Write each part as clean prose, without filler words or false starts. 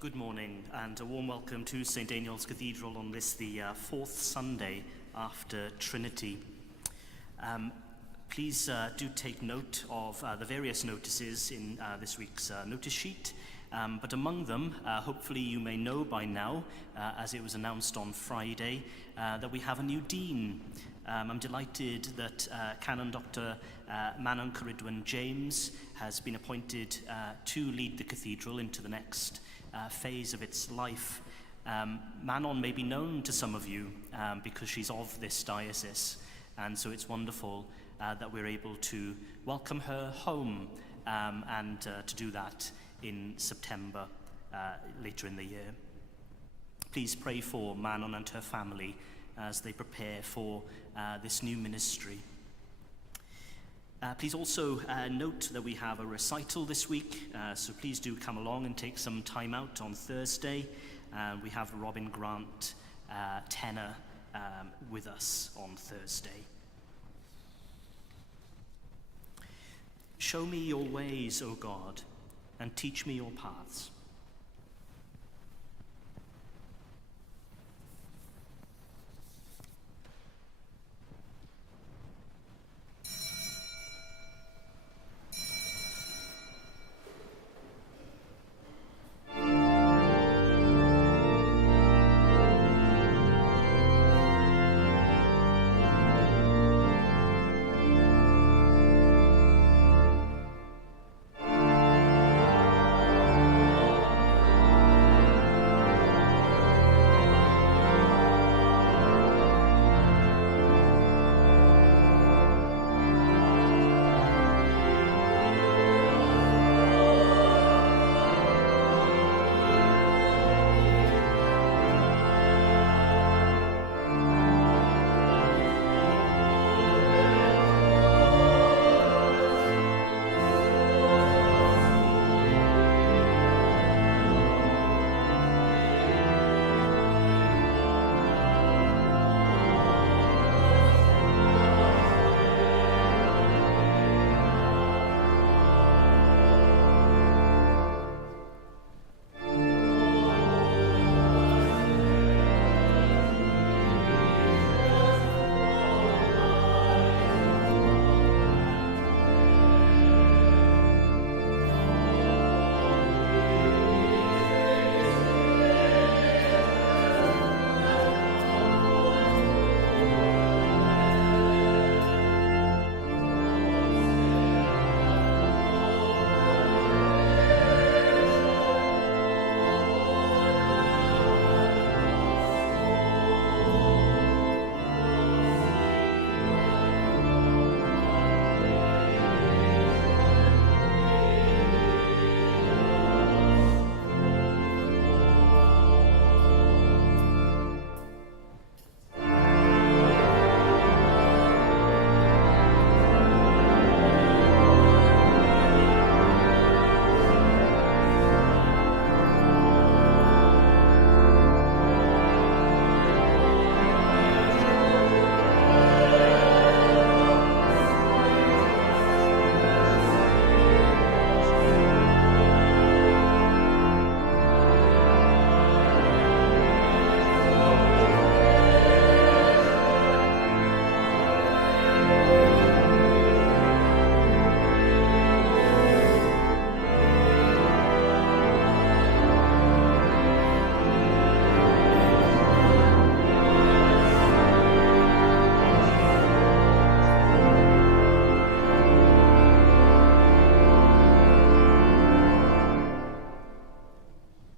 Good morning and a warm welcome to St. Daniel's Cathedral on this, the fourth Sunday after Trinity. Please do take note of the various notices in this week's notice sheet, but among them, hopefully you may know by now, as it was announced on Friday, that we have a new dean. I'm delighted that Canon Dr. Manon Corridwen James has been appointed to lead the cathedral into the next phase of its life. Manon may be known to some of you because she's of this diocese, and so it's wonderful that we're able to welcome her home and to do that in September later in the year. Please pray for Manon and her family as they prepare for this new ministry. Please also note that we have a recital this week, so please do come along and take some time out on Thursday. We have Robin Grant, tenor, with us on Thursday. Show me your ways, O God, and teach me your paths.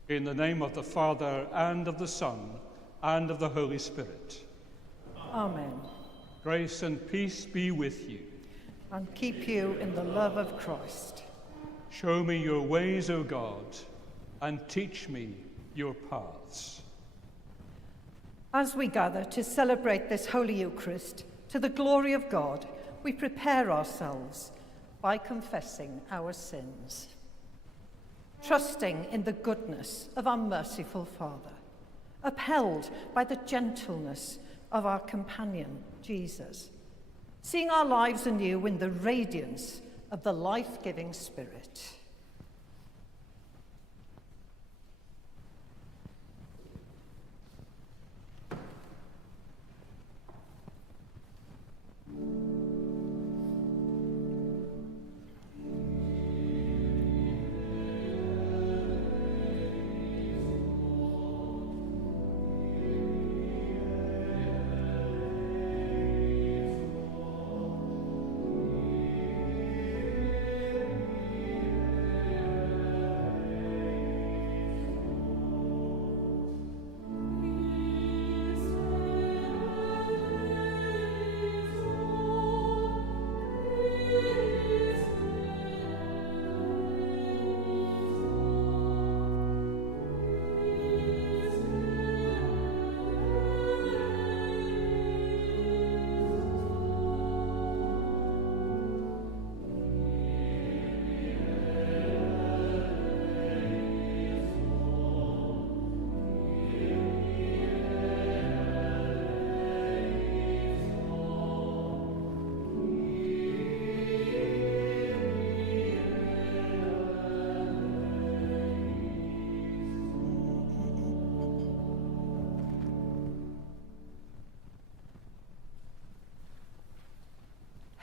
In the name of the Father, and of the Son, and of the Holy Spirit. Amen. Grace and peace be with you. And keep you in the love of Christ. Show me your ways, O God, and teach me your paths. As we gather to celebrate this Holy Eucharist, to the glory of God, we prepare ourselves by confessing our sins, trusting in the goodness of our merciful Father, upheld by the gentleness of our companion, Jesus, seeing our lives anew in the radiance of the life-giving Spirit.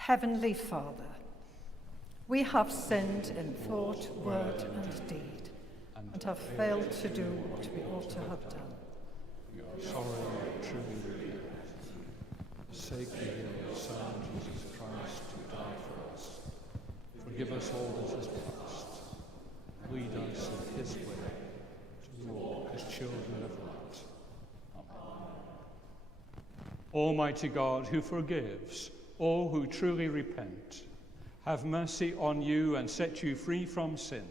Heavenly Father, we have sinned in thought, word, and deed, and have failed to do what we ought to have done. We are sorry and truly repent. For the sake of your Son, Jesus Christ, who died for us, forgive us all that is past. Lead us in his way to walk as children of light. Amen. Almighty God, who forgives all who truly repent, have mercy on you and set you free from sin,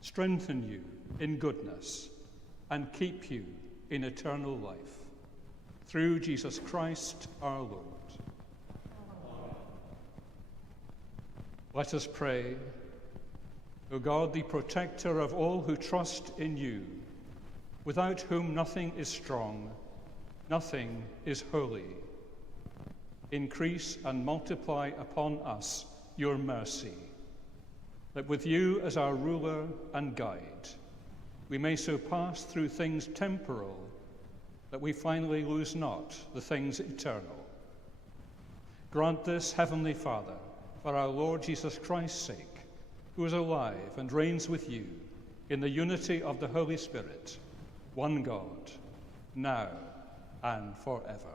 strengthen you in goodness, and keep you in eternal life. Through Jesus Christ our Lord. Let us pray. O God, the protector of all who trust in you, without whom nothing is strong, nothing is holy, increase and multiply upon us your mercy, that with you as our ruler and guide, we may so pass through things temporal that we finally lose not the things eternal. Grant this, Heavenly Father, for our Lord Jesus Christ's sake, who is alive and reigns with you in the unity of the Holy Spirit, one God, now and forever.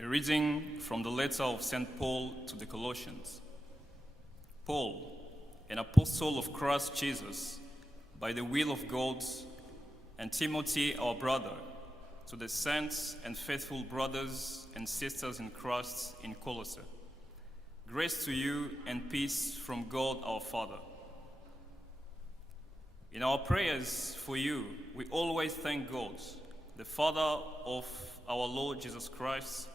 A reading from the letter of St. Paul to the Colossians. Paul, an apostle of Christ Jesus, by the will of God, and Timothy, our brother, to the saints and faithful brothers and sisters in Christ in Colossae. Grace to you and peace from God our Father. In our prayers for you, we always thank God, the Father of our Lord Jesus Christ,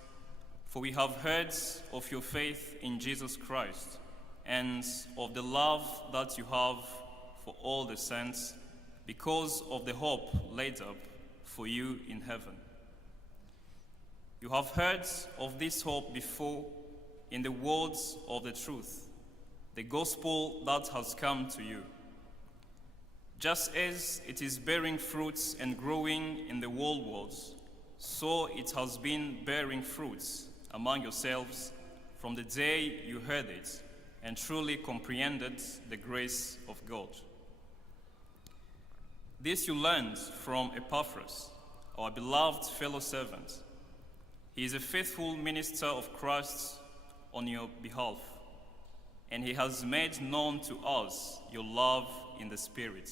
for we have heard of your faith in Jesus Christ and of the love that you have for all the saints because of the hope laid up for you in heaven. You have heard of this hope before in the words of the truth, the gospel that has come to you. Just as it is bearing fruits and growing in the whole world, so it has been bearing fruits among yourselves from the day you heard it and truly comprehended the grace of God. This you learned from Epaphras, our beloved fellow servant. He is a faithful minister of Christ on your behalf, and he has made known to us your love in the Spirit.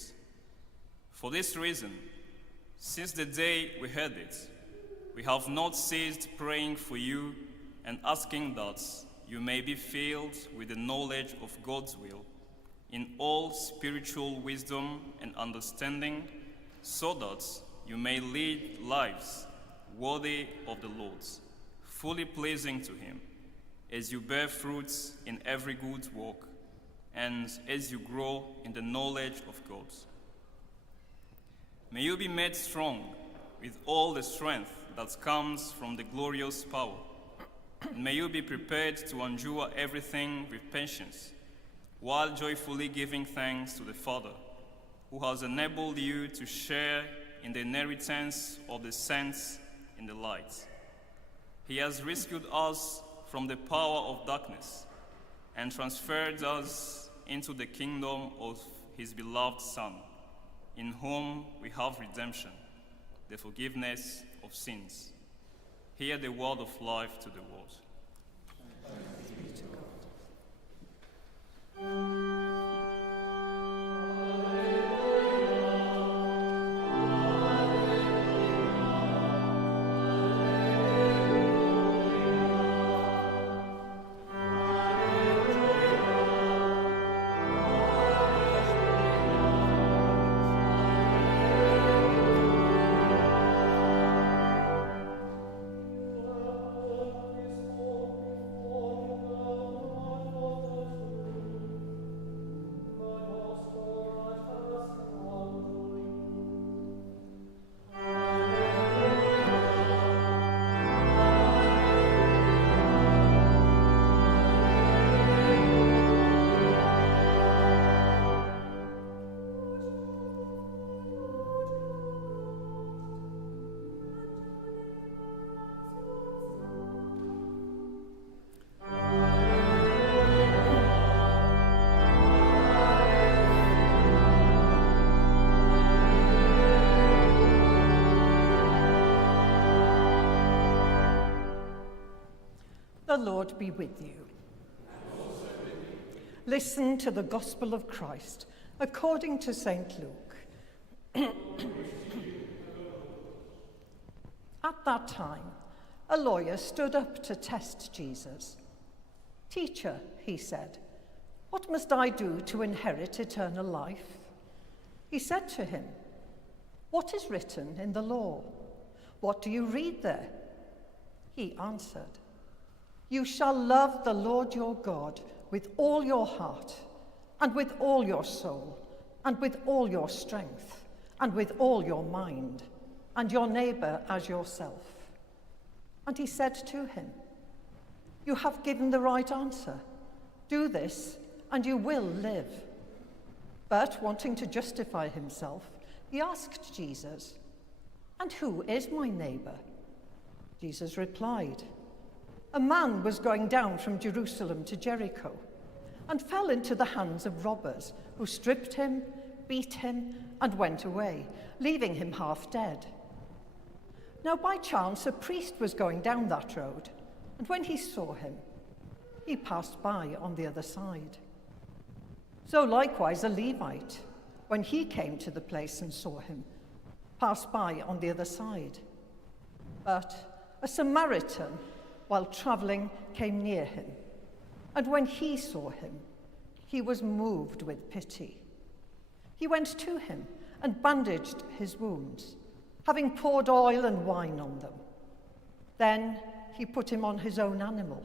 For this reason, since the day we heard it, we have not ceased praying for you and asking that you may be filled with the knowledge of God's will in all spiritual wisdom and understanding, so that you may lead lives worthy of the Lord, fully pleasing to him, as you bear fruits in every good work, and as you grow in the knowledge of God. May you be made strong with all the strength that comes from the glorious power, and may you be prepared to endure everything with patience, while joyfully giving thanks to the Father, who has enabled you to share in the inheritance of the saints in the light. He has rescued us from the power of darkness and transferred us into the kingdom of his beloved Son, in whom we have redemption, the forgiveness of sins. Hear the word of life to the world. Thanks be to God. The Lord be with you. And also with you. Listen to the Gospel of Christ according to St. Luke. At that time, a lawyer stood up to test Jesus. "Teacher," he said, "what must I do to inherit eternal life?" He said to him, "What is written in the law? What do you read there?" He answered, "You shall love the Lord your God with all your heart, and with all your soul, and with all your strength, and with all your mind, and your neighbor as yourself." And he said to him, "You have given the right answer. Do this, and you will live." But wanting to justify himself, he asked Jesus, "And who is my neighbor?" Jesus replied, "A man was going down from Jerusalem to Jericho and fell into the hands of robbers who stripped him, beat him, and went away, leaving him half dead. Now by chance a priest was going down that road, and when he saw him, he passed by on the other side. So likewise a Levite, when he came to the place and saw him, passed by on the other side. But a Samaritan, while traveling, came near him, and when he saw him, he was moved with pity. He went to him and bandaged his wounds, having poured oil and wine on them. Then he put him on his own animal,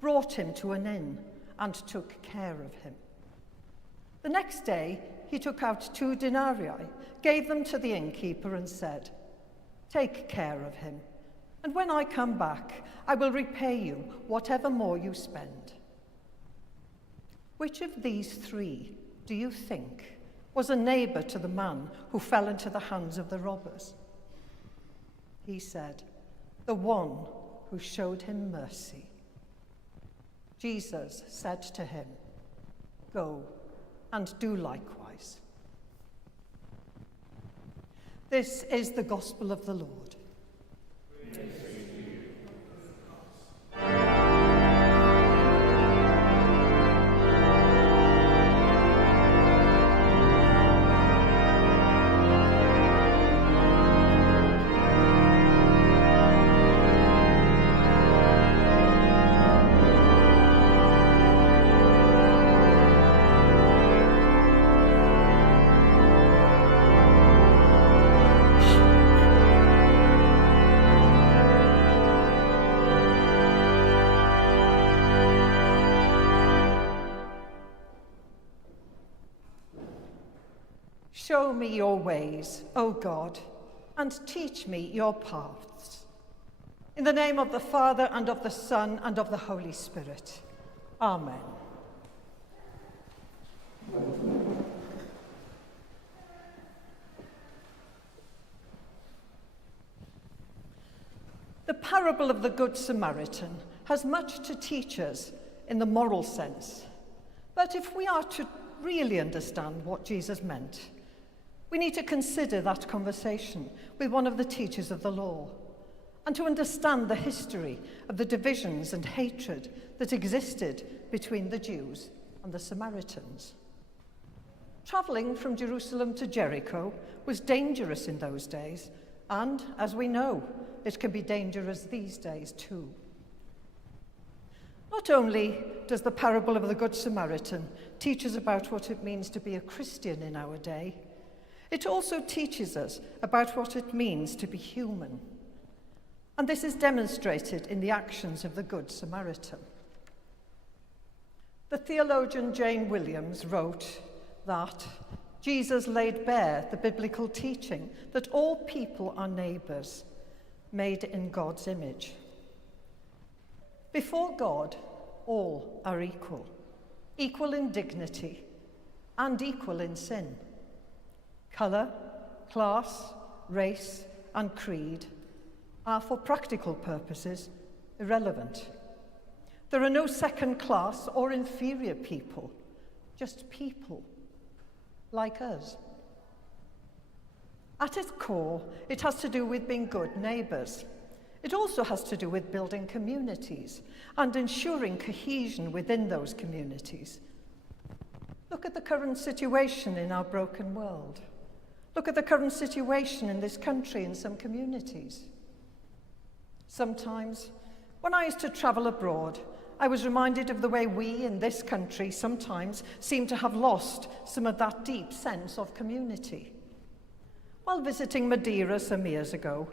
brought him to an inn, and took care of him. The next day he took out 2 denarii, gave them to the innkeeper, and said, 'Take care of him. And when I come back, I will repay you whatever more you spend. Which of these three do you think was a neighbor to the man who fell into the hands of the robbers? He said, the one who showed him mercy. Jesus said to him, go and do likewise. This is the gospel of the Lord. Show me your ways, O God, and teach me your paths. In the name of the Father, and of the Son, and of the Holy Spirit. Amen. The parable of the Good Samaritan has much to teach us in the moral sense. But if we are to really understand what Jesus meant, we need to consider that conversation with one of the teachers of the law, and to understand the history of the divisions and hatred that existed between the Jews and the Samaritans. Travelling from Jerusalem to Jericho was dangerous in those days, and, as we know, it can be dangerous these days too. Not only does the parable of the Good Samaritan teach us about what it means to be a Christian in our day, it also teaches us about what it means to be human. And this is demonstrated in the actions of the Good Samaritan. The theologian Jane Williams wrote that Jesus laid bare the biblical teaching that all people are neighbours, made in God's image. Before God, all are equal, equal in dignity and equal in sin. Colour, class, race, and creed are, for practical purposes, irrelevant. There are no second-class or inferior people, just people like us. At its core, it has to do with being good neighbours. It also has to do with building communities and ensuring cohesion within those communities. Look at the current situation in our broken world. Look at the current situation in this country in some communities. Sometimes, when I used to travel abroad, I was reminded of the way we in this country sometimes seem to have lost some of that deep sense of community. While visiting Madeira some years ago,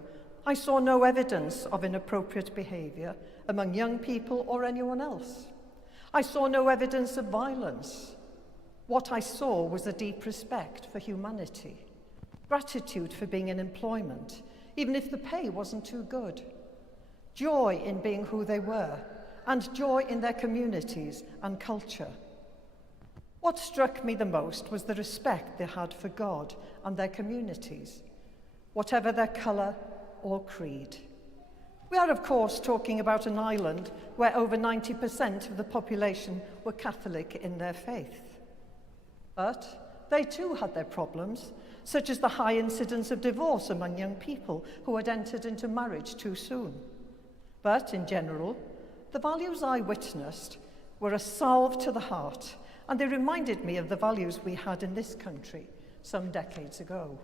I saw no evidence of inappropriate behaviour among young people or anyone else. I saw no evidence of violence. What I saw was a deep respect for humanity, gratitude for being in employment, even if the pay wasn't too good, joy in being who they were, and joy in their communities and culture. What struck me the most was the respect they had for God and their communities, whatever their colour or creed. We are, of course, talking about an island where over 90% of the population were Catholic in their faith. But they too had their problems, such as the high incidence of divorce among young people who had entered into marriage too soon. But in general, the values I witnessed were a salve to the heart, and they reminded me of the values we had in this country some decades ago.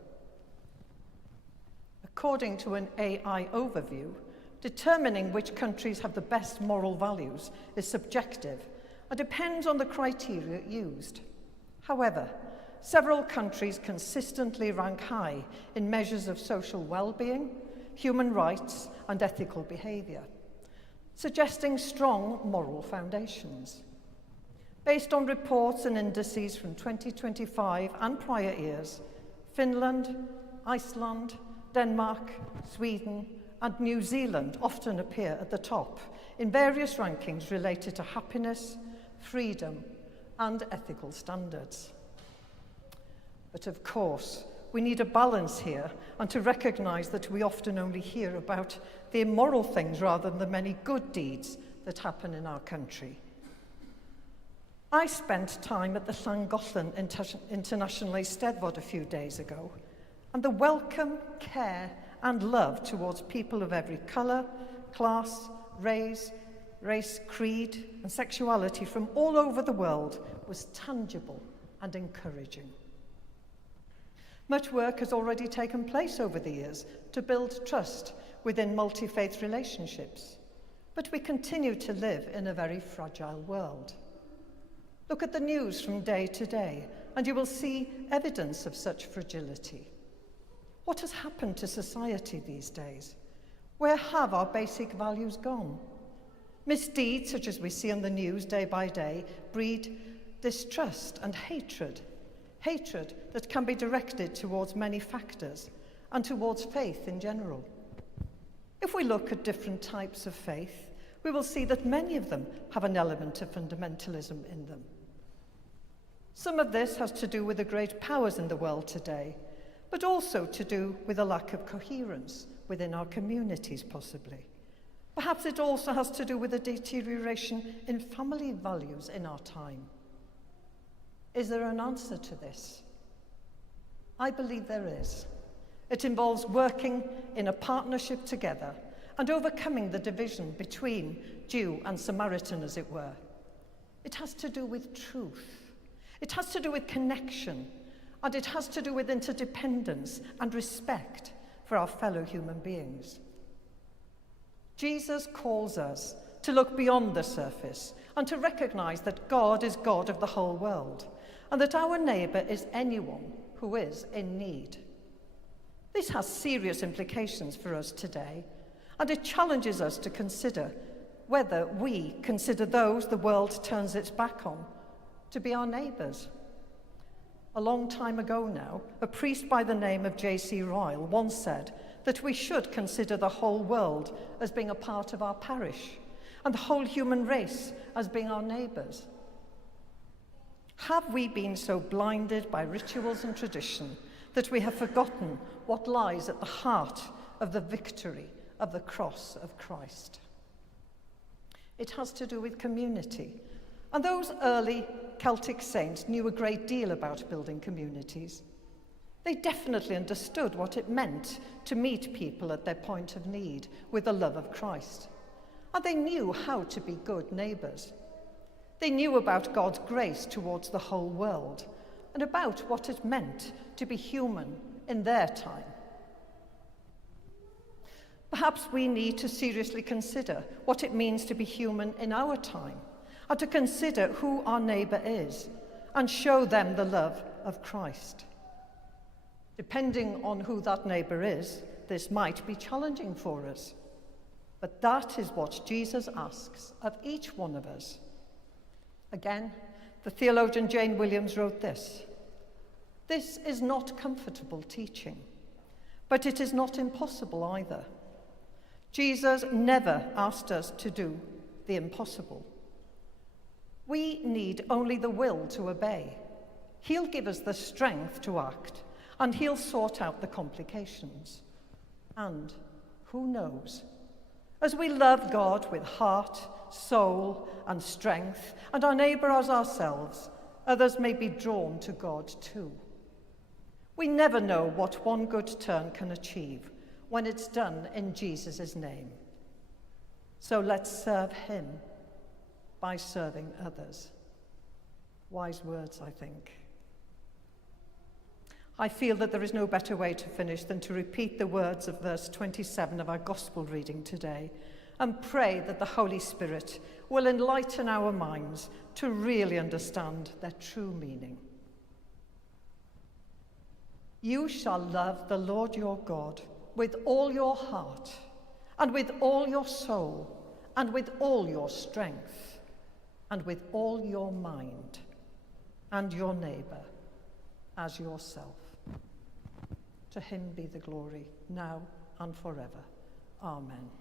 According to an AI overview, determining which countries have the best moral values is subjective and depends on the criteria used. However, several countries consistently rank high in measures of social well-being, human rights, and ethical behaviour, suggesting strong moral foundations. Based on reports and indices from 2025 and prior years, Finland, Iceland, Denmark, Sweden, and New Zealand often appear at the top in various rankings related to happiness, freedom, and ethical standards. But of course, we need a balance here, and to recognise that we often only hear about the immoral things rather than the many good deeds that happen in our country. I spent time at the Llangollen International Eisteddfod a few days ago, and the welcome, care, and love towards people of every colour, class, race, creed, and sexuality from all over the world was tangible and encouraging. Much work has already taken place over the years to build trust within multi-faith relationships, but we continue to live in a very fragile world. Look at the news from day to day, and you will see evidence of such fragility. What has happened to society these days? Where have our basic values gone? Misdeeds, such as we see on the news day by day, breed distrust and hatred that can be directed towards many factors and towards faith in general. If we look at different types of faith, we will see that many of them have an element of fundamentalism in them. Some of this has to do with the great powers in the world today, but also to do with a lack of coherence within our communities, possibly. Perhaps it also has to do with a deterioration in family values in our time. Is there an answer to this? I believe there is. It involves working in a partnership together and overcoming the division between Jew and Samaritan, as it were. It has to do with truth. It has to do with connection, and it has to do with interdependence and respect for our fellow human beings. Jesus calls us to look beyond the surface and to recognize that God is God of the whole world, and that our neighbour is anyone who is in need. This has serious implications for us today, and it challenges us to consider whether we consider those the world turns its back on to be our neighbours. A long time ago now, a priest by the name of J.C. Ryle once said that we should consider the whole world as being a part of our parish, and the whole human race as being our neighbours. Have we been so blinded by rituals and tradition that we have forgotten what lies at the heart of the victory of the cross of Christ? It has to do with community, and those early Celtic saints knew a great deal about building communities. They definitely understood what it meant to meet people at their point of need with the love of Christ, and they knew how to be good neighbours. They knew about God's grace towards the whole world and about what it meant to be human in their time. Perhaps we need to seriously consider what it means to be human in our time, and to consider who our neighbour is and show them the love of Christ. Depending on who that neighbour is, this might be challenging for us, but that is what Jesus asks of each one of us. Again, the theologian Jane Williams wrote this: "This is not comfortable teaching, but it is not impossible either. Jesus never asked us to do the impossible. We need only the will to obey. He'll give us the strength to act, and he'll sort out the complications. And who knows, as we love God with heart, soul, and strength, and our neighbour as ourselves, others may be drawn to God too. We never know what one good turn can achieve when it's done in Jesus' name. So let's serve him by serving others." Wise words, I think. I feel that there is no better way to finish than to repeat the words of verse 27 of our gospel reading today, and pray that the Holy Spirit will enlighten our minds to really understand their true meaning. "You shall love the Lord your God with all your heart, and with all your soul, and with all your strength, and with all your mind, and your neighbour as yourself. To him be the glory, now and forever. Amen.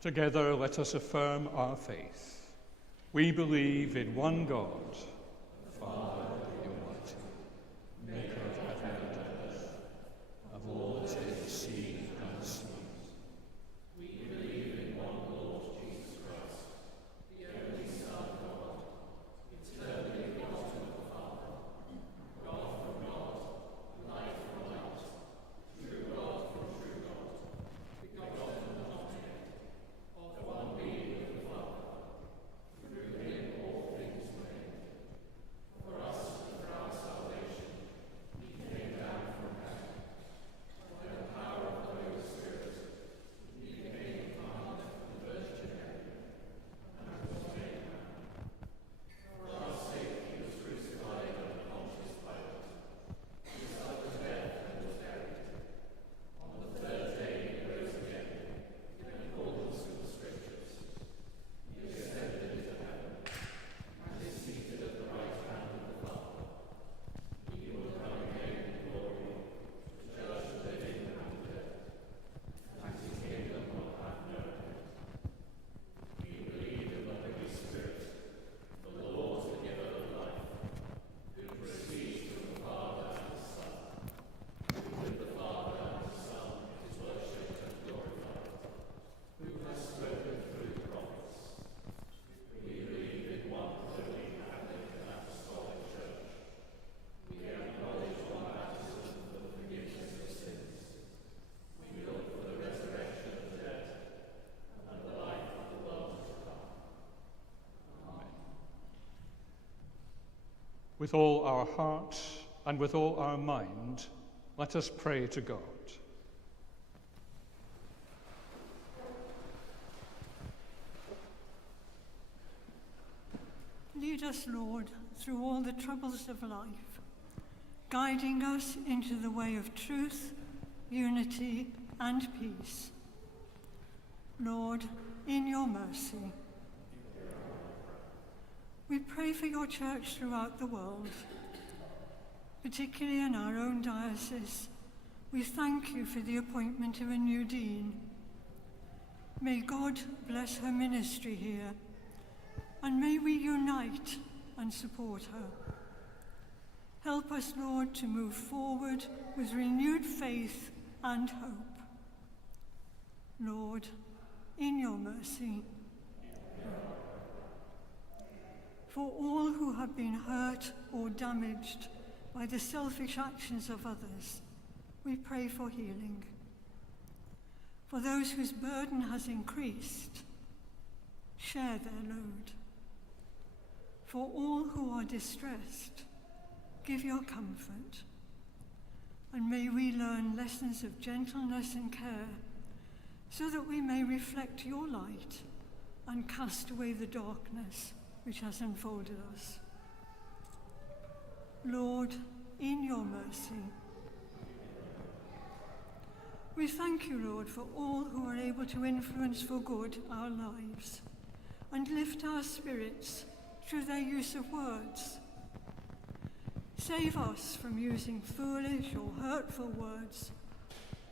Together, let us affirm our faith. We believe in one God, Father Almighty, maker of heaven and earth, of all that is seen and unseen. We believe in one Lord Jesus Christ, the only Son of God, eternally begotten of the Father, God from God, light from light, true God from true God, begotten and not made, of one being with the Father. Through him all things were made. For us and for our salvation, he came down from heaven. By the power of the Holy Spirit, he became incarnate from the Virgin Mary, and was made man. For our sake he was crucified under Pontius Pilate. He suffered death and was buried. On the third day he rose again, in accordance with the Scriptures. He ascended into heaven, and is seated at the right hand of the Father. He will come again in glory, to judge the living and the dead, and his kingdom will have no end. We believe in the Holy Spirit, the Lord, the giver of life, who proceeds from the Father and the Son, who with the Father and the Son is worshipped and glorified, who has spoken through the prophets. We believe in one holy Catholic and Apostolic Church. We acknowledge one baptism for the forgiveness of sins. We look for the resurrection of the dead and the life of the world to come. Amen. With all our heart and with all our mind, let us pray to God. Lead us, Lord, through all the troubles of life, guiding us into the way of truth, unity, and peace. Lord, in your mercy. We pray for your church throughout the world, particularly in our own diocese. We thank you for the appointment of a new dean. May God bless her ministry here, and may we unite and support her. Help us, Lord, to move forward with renewed faith and hope. Lord, in your mercy. For all who have been hurt or damaged by the selfish actions of others, we pray for healing. For those whose burden has increased, share their load. For all who are distressed, give your comfort. And may we learn lessons of gentleness and care, so that we may reflect your light and cast away the darkness which has enfolded us. Lord, in your mercy. We thank you, Lord, for all who are able to influence for good our lives and lift our spirits through their use of words. Save us from using foolish or hurtful words,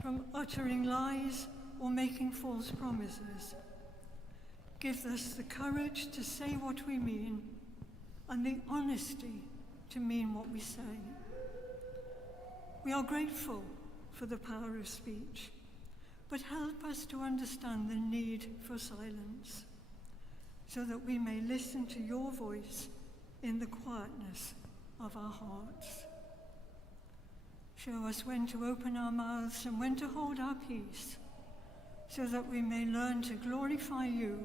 from uttering lies or making false promises. Give us the courage to say what we mean and the honesty to mean what we say. We are grateful for the power of speech, but help us to understand the need for silence, so that we may listen to your voice in the quietness of our hearts. Show us when to open our mouths and when to hold our peace, so that we may learn to glorify you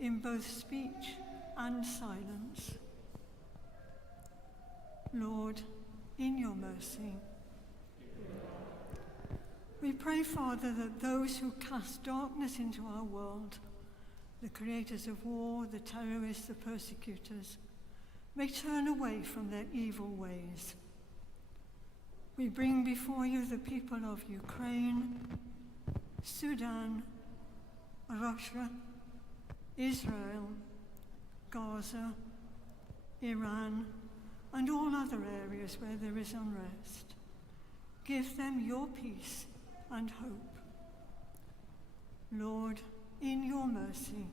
in both speech and silence. Lord, in your mercy. We pray, Father, that those who cast darkness into our world, the creators of war, the terrorists, the persecutors, may turn away from their evil ways. We bring before you the people of Ukraine, Sudan, Russia, Israel, Gaza, Iran, and all other areas where there is unrest. Give them your peace and hope. Lord, in your mercy.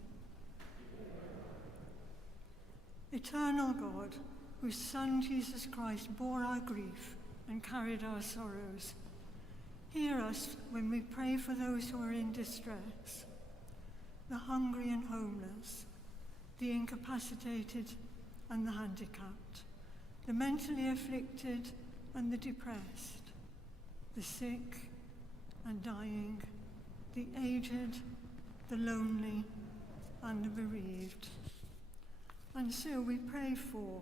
Eternal God, whose Son Jesus Christ bore our grief and carried our sorrows, hear us when we pray for those who are in distress, the hungry and homeless, the incapacitated and the handicapped, the mentally afflicted and the depressed, the sick and dying, the aged, the lonely, and the bereaved. And so we pray for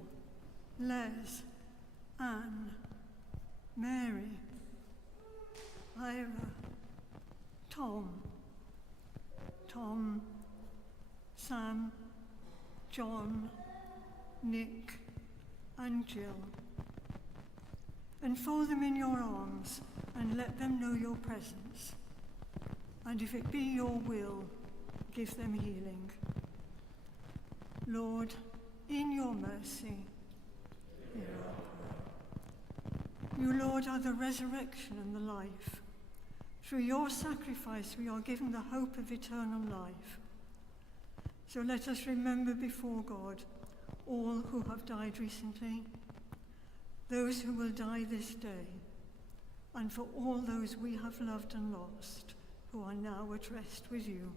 Les, Anne, Mary, Ira, Tom, Sam, John, Nick, and Jill. Enfold them in your arms and let them know your presence. And if it be your will, give them healing. Lord, in your mercy, hear our prayer. You, Lord, are the resurrection and the life. Through your sacrifice, we are given the hope of eternal life. So let us remember before God all who have died recently, those who will die this day, and for all those we have loved and lost, who are now at rest with you.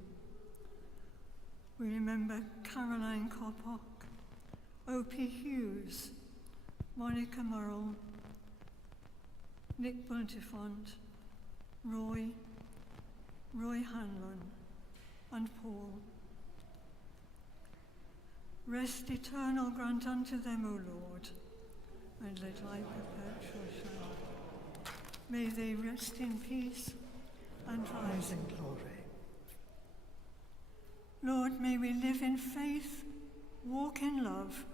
We remember Caroline Kopok, O.P. Hughes, Monica Murrell, Nick Buntifont, Roy Hanlon, and Paul. Rest eternal grant unto them, O Lord, and let light perpetual shine. May they rest in peace and rise in glory. Lord, may we live in faith, walk in love,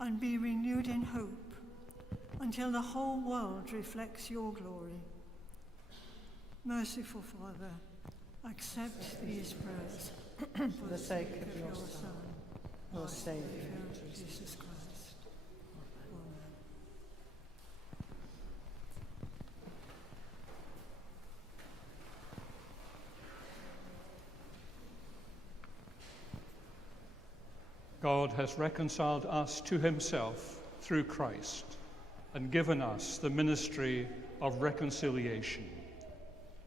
and be renewed in hope until the whole world reflects your glory. Merciful Father, accept these prayers For the sake of your Son, our Saviour, Jesus Christ. Amen. God has reconciled us to himself through Christ and given us the ministry of reconciliation.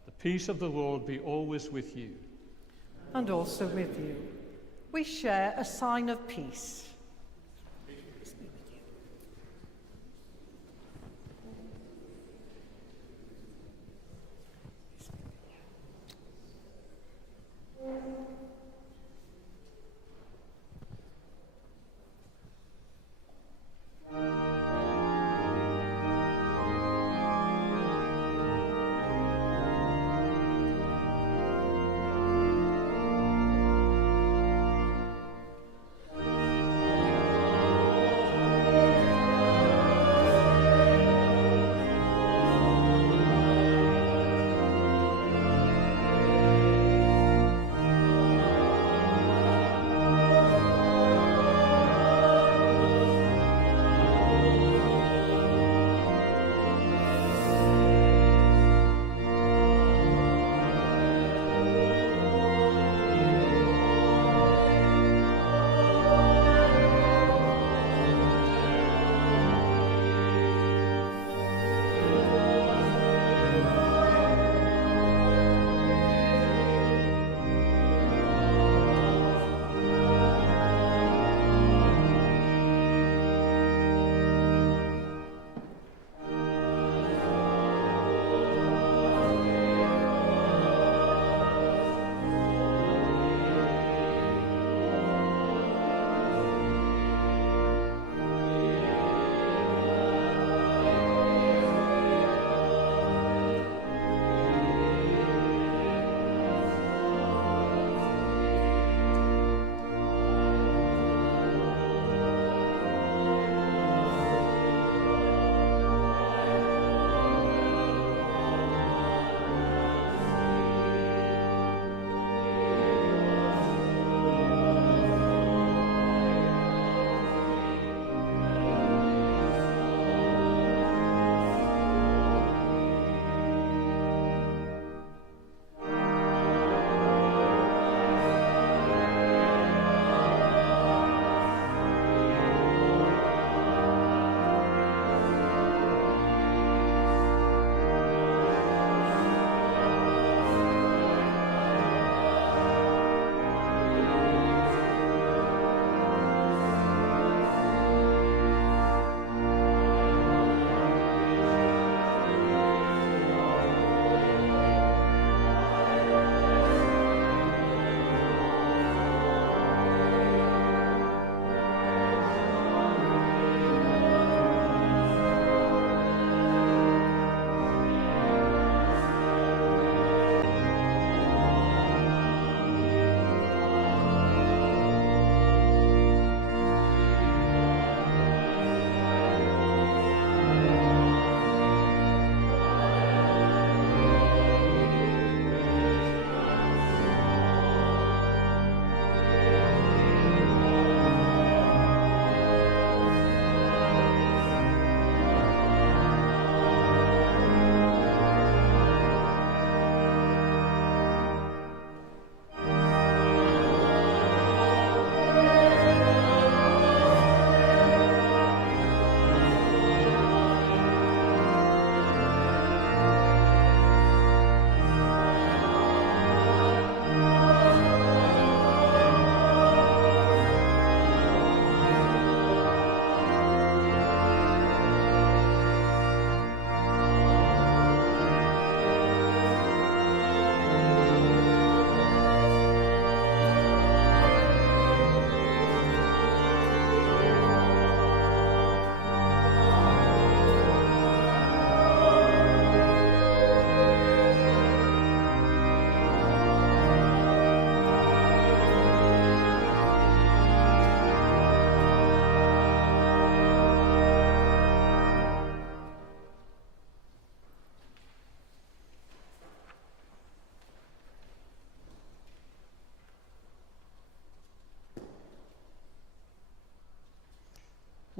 The peace of the Lord be always with you. and also with you. We share a sign of peace.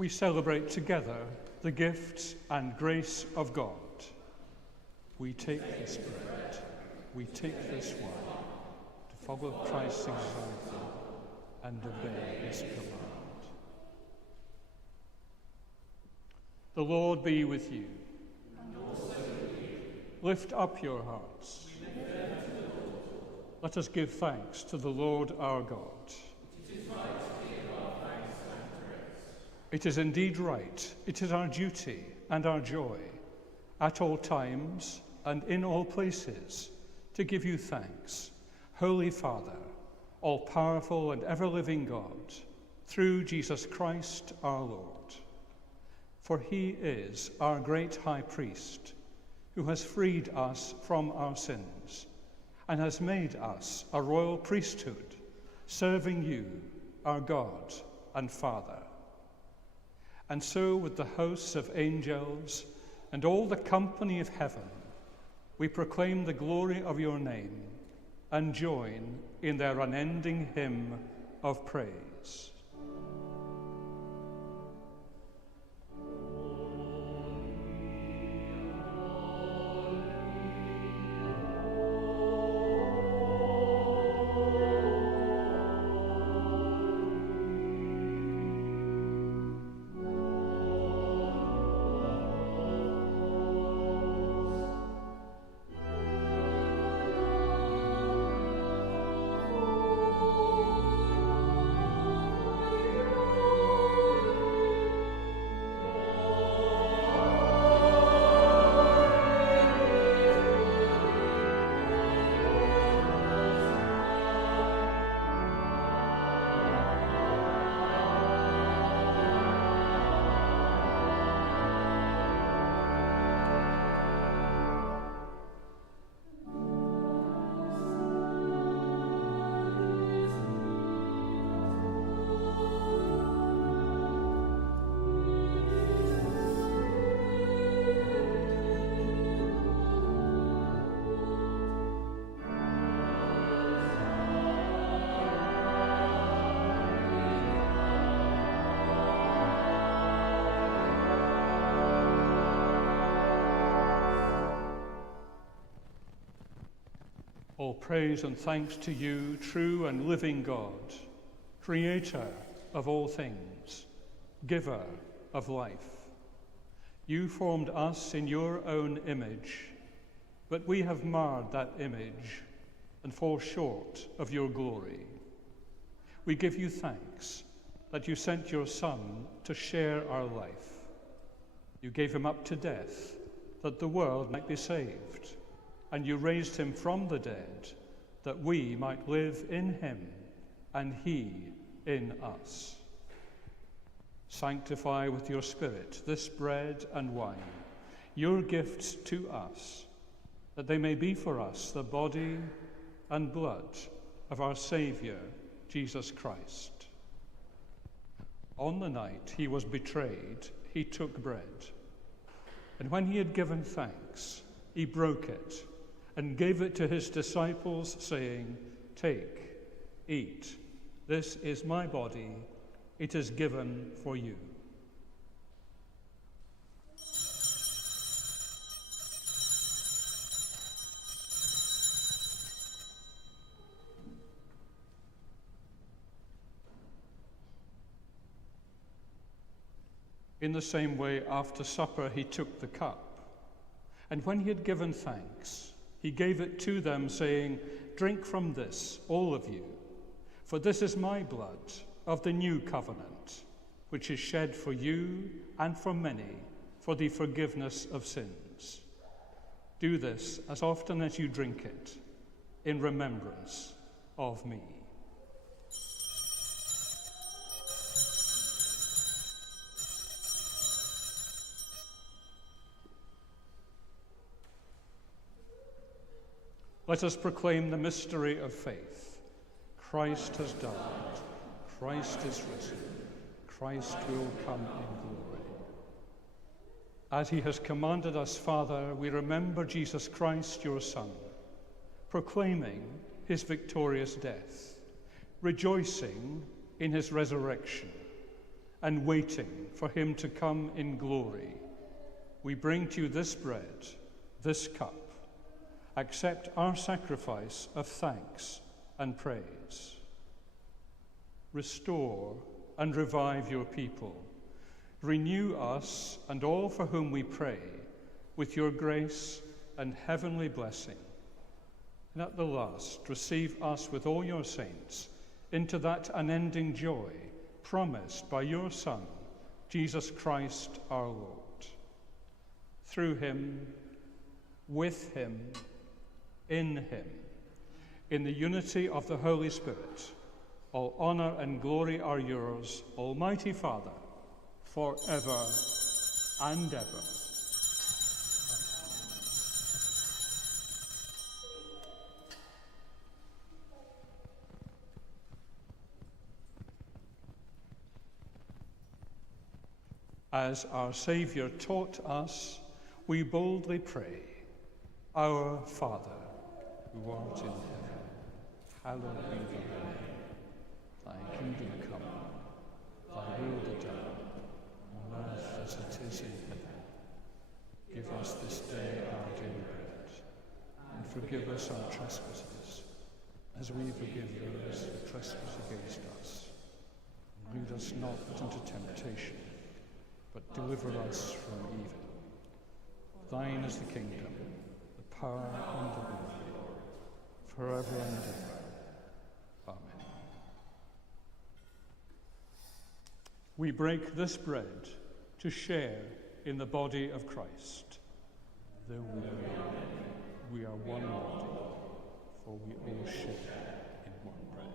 we celebrate together the gifts and grace of God. We take this bread, we take this wine, to follow Christ's example and obey his command. The Lord be with you. And also with you. Lift up your hearts. Let us give thanks to the Lord our God. It is right to give our thanks and praise. It is indeed right. It is our duty and our joy, at all times and in all places, to give you thanks, Holy Father, all-powerful and ever-living God, through Jesus Christ our Lord. For he is our great high priest, who has freed us from our sins and has made us a royal priesthood, serving you, our God and Father. And so with the hosts of angels and all the company of heaven, we proclaim the glory of your name and join in their unending hymn of praise. All praise and thanks to you, true and living God, creator of all things, giver of life. You formed us in your own image, but we have marred that image and fall short of your glory. We give you thanks that you sent your Son to share our life. You gave him up to death that the world might be saved, and you raised him from the dead that we might live in him and he in us. Sanctify with your Spirit this bread and wine, your gifts to us, that they may be for us the body and blood of our Saviour, Jesus Christ. On the night he was betrayed, he took bread, and when he had given thanks, he broke it and gave it to his disciples, saying, "Take, eat, this is my body, it is given for you." In the same way, after supper, he took the cup, and when he had given thanks, he gave it to them, saying, "Drink from this, all of you, for this is my blood of the new covenant, which is shed for you and for many for the forgiveness of sins. Do this as often as you drink it, in remembrance of me." Let us proclaim the mystery of faith. Christ has died. Christ is risen. Christ will come in glory. As he has commanded us, Father, we remember Jesus Christ, your Son, proclaiming his victorious death, rejoicing in his resurrection, and waiting for him to come in glory, we bring to you this bread, this cup. Accept our sacrifice of thanks and praise. Restore and revive your people. Renew us and all for whom we pray with your grace and heavenly blessing. And at the last, receive us with all your saints into that unending joy promised by your Son, Jesus Christ our Lord. Through him, with him, in him, in the unity of the Holy Spirit, all honor and glory are yours, Almighty Father, forever and ever. As our Saviour taught us, we boldly pray, Our Father, who art in heaven, hallowed be thy name. Thy kingdom come, thy will be done, on earth as it is in heaven. Give us this day our daily bread, and forgive us our trespasses, as we forgive those who trespass against us. And lead us not into temptation, but deliver us from evil. Thine is the kingdom, the power, and the glory, forever and ever. Amen. We break this bread to share in the body of Christ. Though we are one body, for we all share in one bread.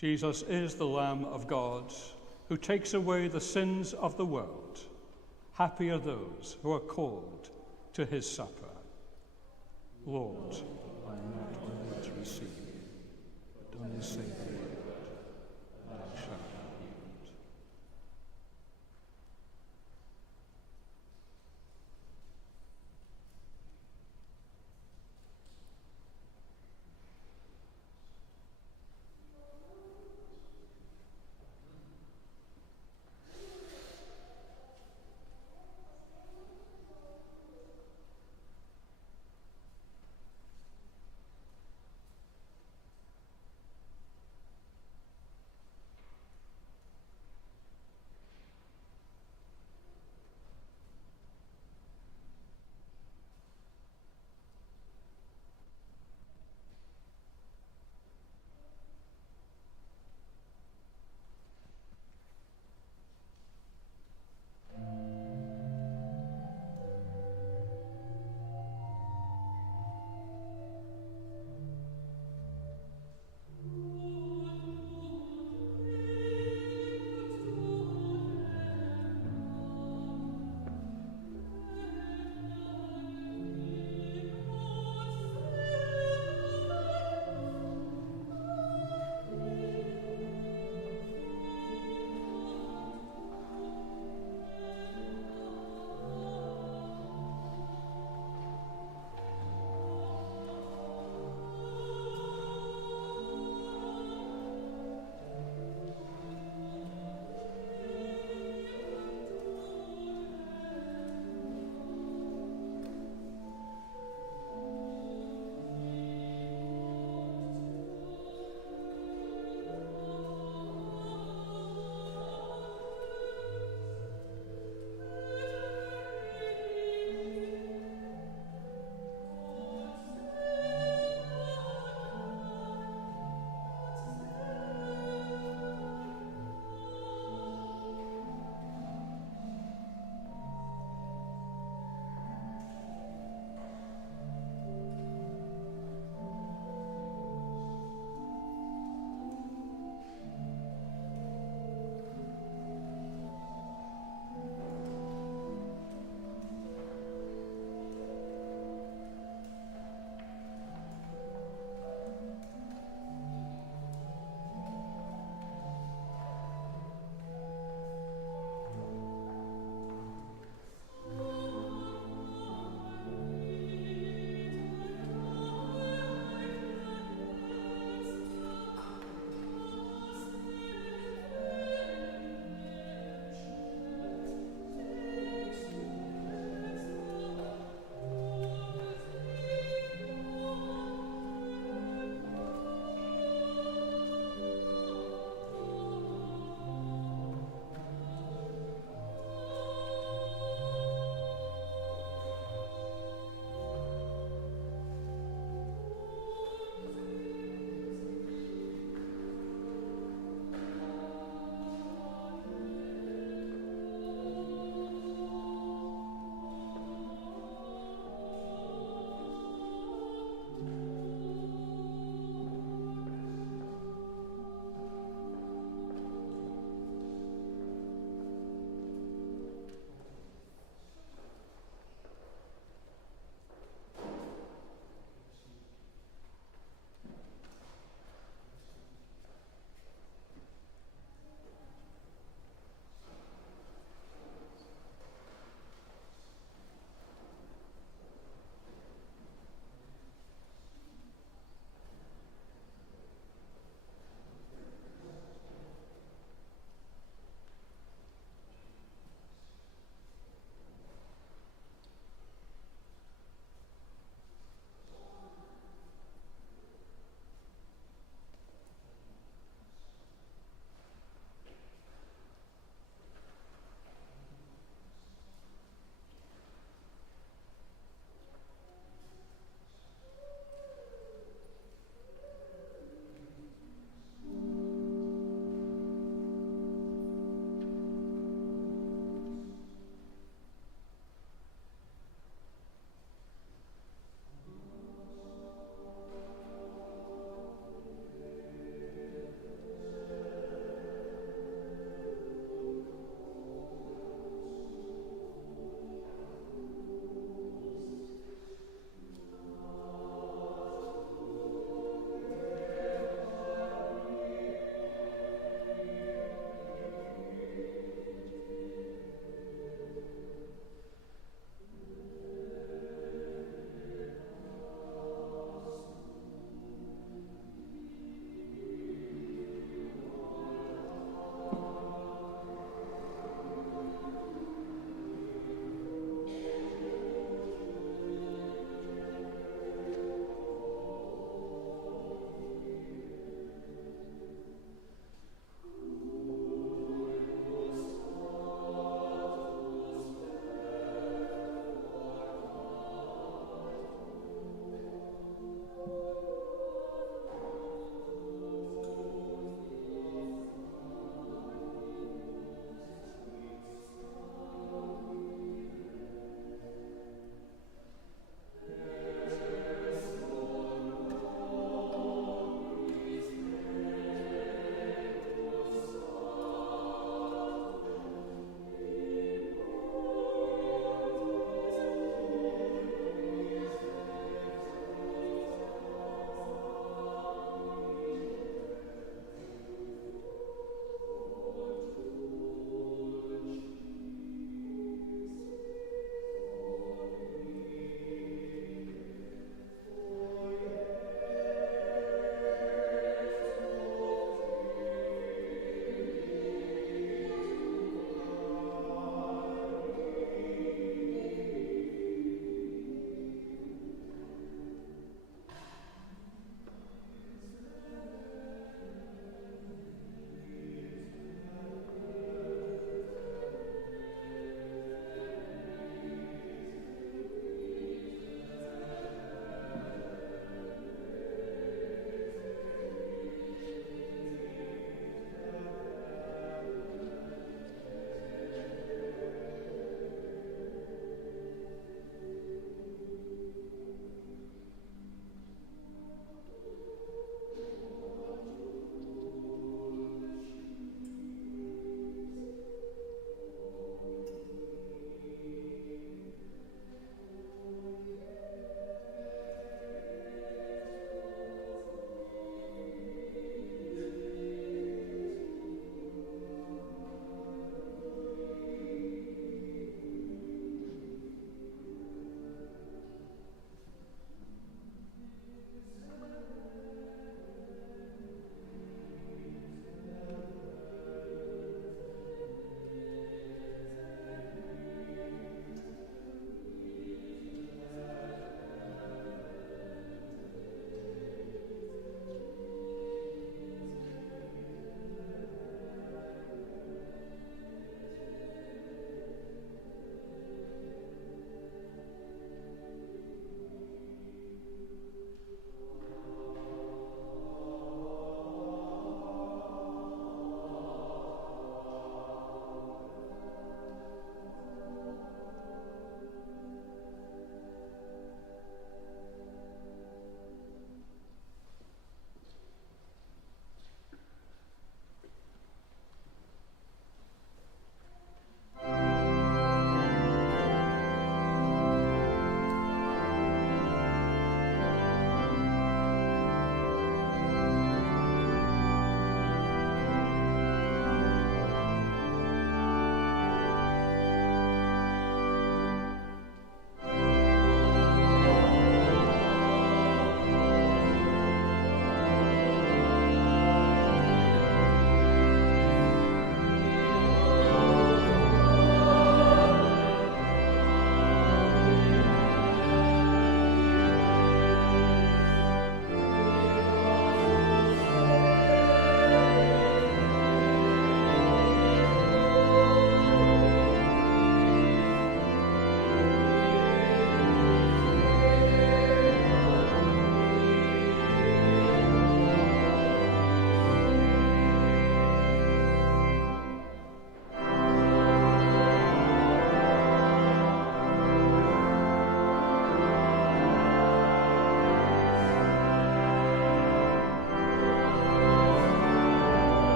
Jesus is the Lamb of God who takes away the sins of the world. Happy are those who are called to his supper. Lord, I am not worthy to receive you, but only say the word, and I shall be healed.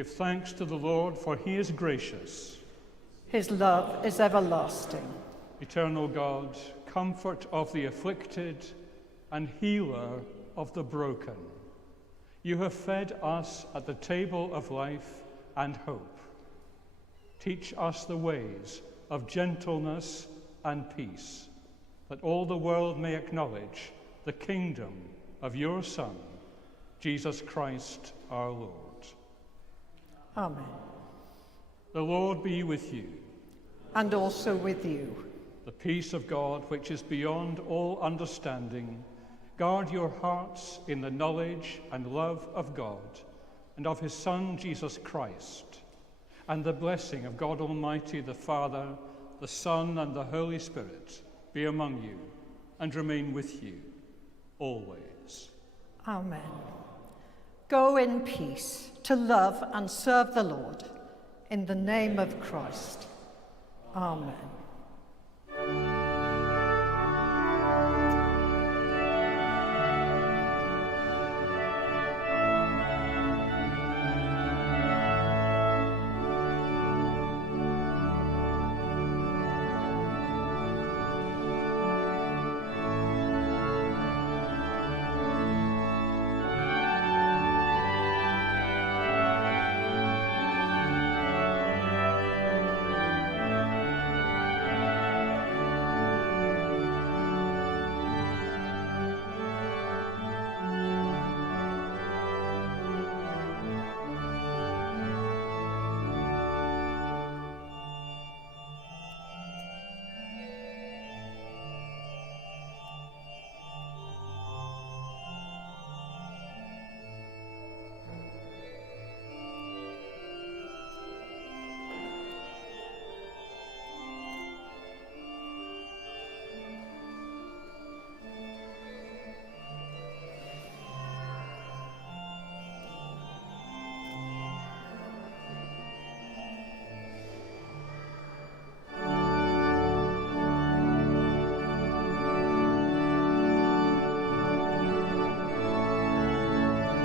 Give thanks to the Lord, for he is gracious. His love is everlasting. Eternal God, comfort of the afflicted and healer of the broken, you have fed us at the table of life and hope. Teach us the ways of gentleness and peace, that all the world may acknowledge the kingdom of your Son, Jesus Christ our Lord. Amen. The Lord be with you. And also with you. The peace of God, which is beyond all understanding, guard your hearts in the knowledge and love of God and of his Son, Jesus Christ. And the blessing of God Almighty, the Father, the Son, and the Holy Spirit be among you and remain with you always. Amen. Go in peace to love and serve the Lord. In the name of Christ. Amen.